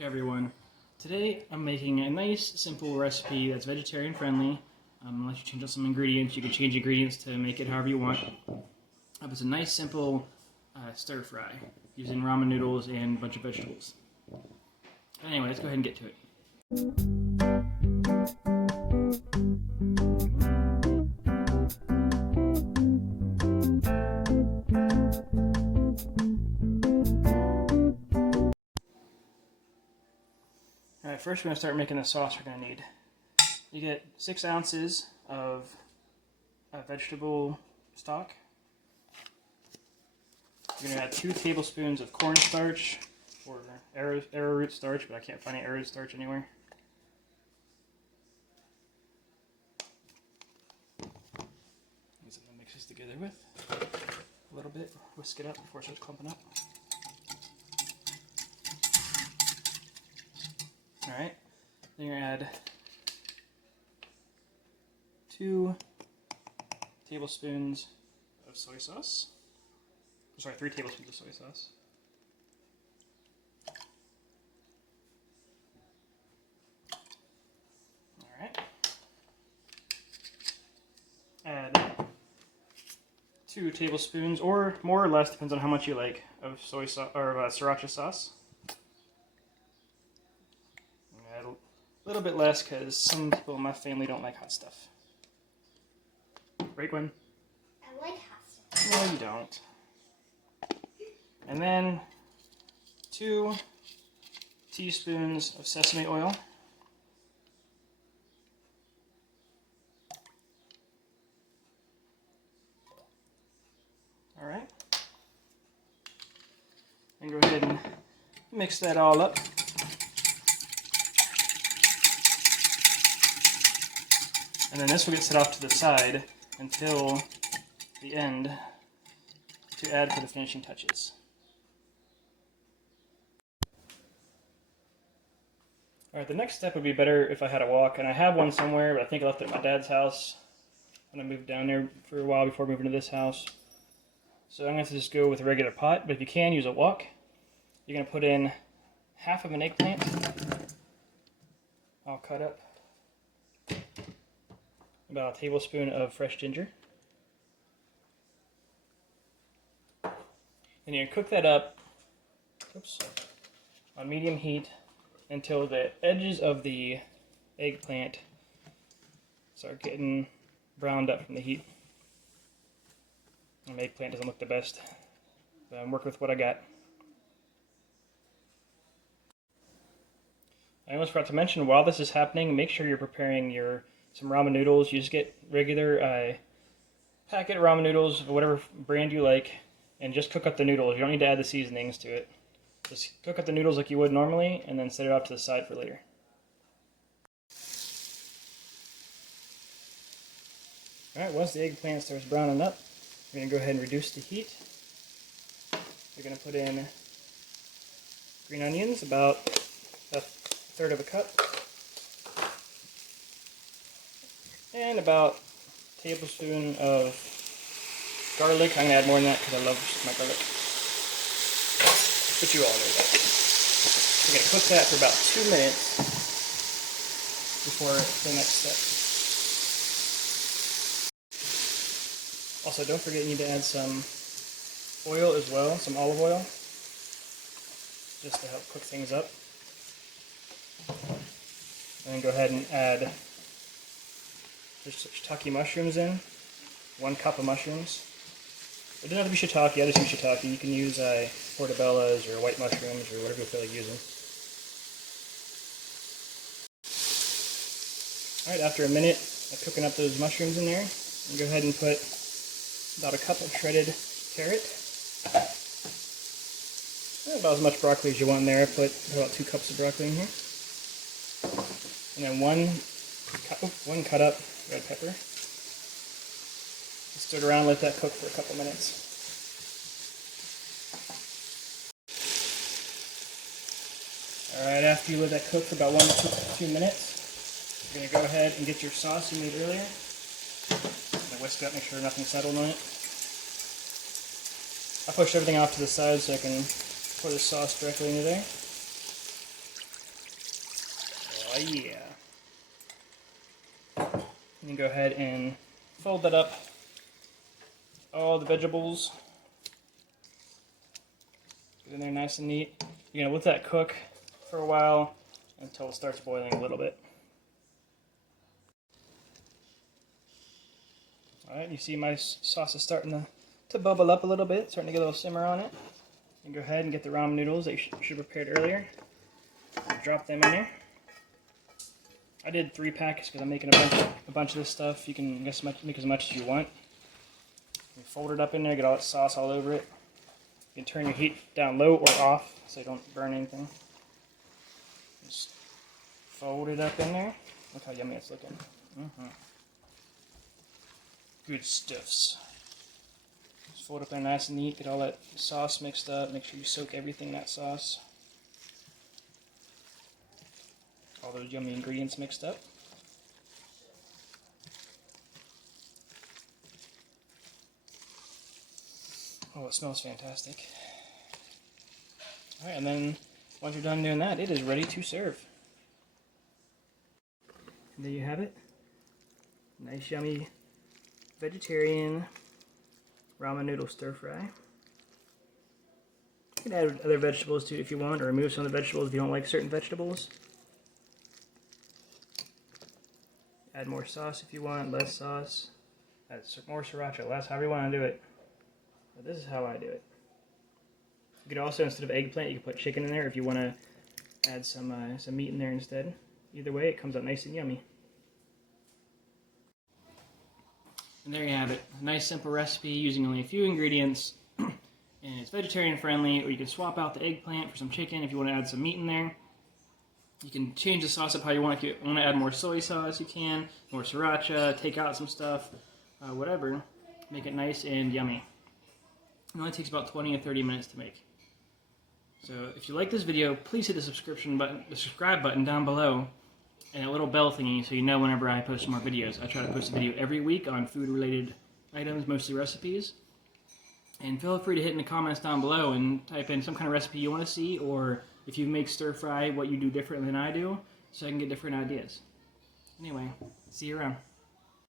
Hey everyone, today I'm making a nice simple recipe that's vegetarian friendly. Unless you change out some ingredients, you can change ingredients to make it however you want. It's a nice simple stir fry using ramen noodles and a bunch of vegetables. Anyway, let's go ahead and get to it. Alright, first we're going to start making the sauce we're going to need. You get 6 ounces of vegetable stock. You're going to add 2 tablespoons of cornstarch, or arrowroot starch, but I can't find any arrowroot starch anywhere. Use it to mix this together with a little bit, whisk it up before it starts clumping up. Alright, then you're going to add 2 tablespoons of soy sauce. Sorry, 3 tablespoons of soy sauce. Alright. Add 2 tablespoons, or more or less, depends on how much you like, of soy sauce or sriracha sauce. Add a little bit less because some people in my family don't like hot stuff. Right, Gwen? I like hot stuff. No, you don't. And then 2 teaspoons of sesame oil. Alright. And go ahead and mix that all up. And then this will get set off to the side until the end to add for the finishing touches. Alright, the next step would be better if I had a wok, and I have one somewhere, but I think I left it at my dad's house when I moved down there for a while before moving to this house. So I'm going to just go with a regular pot, but if you can, use a wok. You're going to put in half of an eggplant, all cut up, about a tablespoon of fresh ginger. And you're going to cook that up on medium heat until the edges of the eggplant start getting browned up from the heat. And the eggplant doesn't look the best, but I'm working with what I got. I almost forgot to mention, while this is happening, make sure you're preparing some ramen noodles. You just get regular packet ramen noodles, whatever brand you like, and just cook up the noodles. You don't need to add the seasonings to it. Just cook up the noodles like you would normally, and then set it off to the side for later. Alright, once the eggplant starts browning up, you're going to go ahead and reduce the heat. You're going to put in green onions, about a third of a cup, and about a tablespoon of garlic. I'm going to add more than that because I love my garlic. But you all know that. We're going to cook that for about 2 minutes before the next step. Also, don't forget you need to add some oil as well, some olive oil, just to help cook things up. And then go ahead and add shiitake mushrooms in, 1 cup of mushrooms. It doesn't have to be shiitake, I just use shiitake. You can use portobellas or white mushrooms or whatever you feel like using. Alright, after a minute of cooking up those mushrooms in there, you go ahead and put about a cup of shredded carrot. About as much broccoli as you want in there. I put about 2 cups of broccoli in here. And then one cut up red pepper. Stir it around, let that cook for a couple minutes. Alright, after you let that cook for about 1 to 2 minutes, you're going to go ahead and get your sauce you made earlier. Whisk it up, make sure nothing's settled on it. I pushed everything off to the side so I can pour the sauce directly into there. Oh yeah. And then go ahead and fold that up. All the vegetables. Get in there nice and neat. You're gonna let that cook for a while until it starts boiling a little bit. Alright, you see my sauce is starting to bubble up a little bit, starting to get a little simmer on it. And go ahead and get the ramen noodles that you should have prepared earlier. Drop them in there. I did 3 packets because I'm making a bunch of this stuff. You can make as much as you want. You fold it up in there, get all that sauce all over it. You can turn your heat down low or off so you don't burn anything. Just fold it up in there. Look how yummy it's looking. Good stuffs. Just fold it up there nice and neat, get all that sauce mixed up. Make sure you soak everything in that sauce. All those yummy ingredients mixed up. Oh, it smells fantastic. Alright, and then once you're done doing that, it is ready to serve. And there you have it. Nice, yummy, vegetarian ramen noodle stir fry. You can add other vegetables too if you want, or remove some of the vegetables if you don't like certain vegetables. Add more sauce if you want, less sauce. Add more sriracha, less, however you want to do it. But this is how I do it. You could also, instead of eggplant, you could put chicken in there if you want to add some meat in there instead. Either way, it comes out nice and yummy. And there you have it. A nice simple recipe using only a few ingredients. And it's vegetarian friendly, or you can swap out the eggplant for some chicken if you want to add some meat in there. You can change the sauce up how you want. If you want to add more soy sauce, you can. More sriracha, take out some stuff, whatever. Make it nice and yummy. It only takes about 20 or 30 minutes to make. So if you like this video, please hit the subscribe button down below, and a little bell thingy so you know whenever I post more videos. I try to post a video every week on food-related items, mostly recipes. And feel free to hit in the comments down below and type in some kind of recipe you want to see, or if you make stir-fry, what you do different than I do, so I can get different ideas. Anyway, see you around.